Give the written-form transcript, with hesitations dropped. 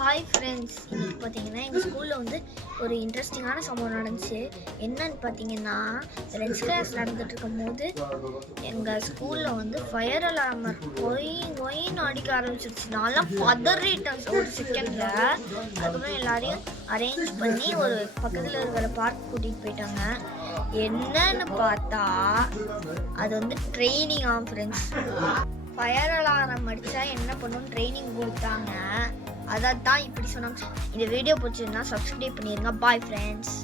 Hi friends, இன்னைக்கு பார்த்தீங்கன்னா எங்கள் ஸ்கூலில் வந்து ஒரு இன்ட்ரெஸ்டிங்கான சம்பவம் நடந்துச்சு. என்னன்னு பார்த்தீங்கன்னா, லென்ஸ் கிளாஸ் நடந்துட்டு இருக்கும்போது எங்கள் ஸ்கூலில் வந்து ஃபயர் அலார்மர் ஒயின்னு அடிக்க ஆரம்பிச்சிருச்சு. நான்லாம் பதறிட்டேன் ஒரு செகண்டில். அதுக்கப்புறம் எல்லாரையும் அரேஞ்ச் பண்ணி ஒரு பக்கத்தில் இருக்கிற பார்க் கூட்டிகிட்டு போயிட்டாங்க. என்னன்னு பார்த்தா அது வந்து ட்ரைனிங் ஃப்ரெண்ட்ஸ். ஃபயர் அலாரம் அடித்தா என்ன பண்ணணும்னு ட்ரைனிங் கொடுத்தாங்க. அதான் இப்படி சொன்னாங்க. இந்த வீடியோ பிடிச்சிருந்தா சப்ஸ்கிரைப் பண்ணிடுங்க. Bye friends.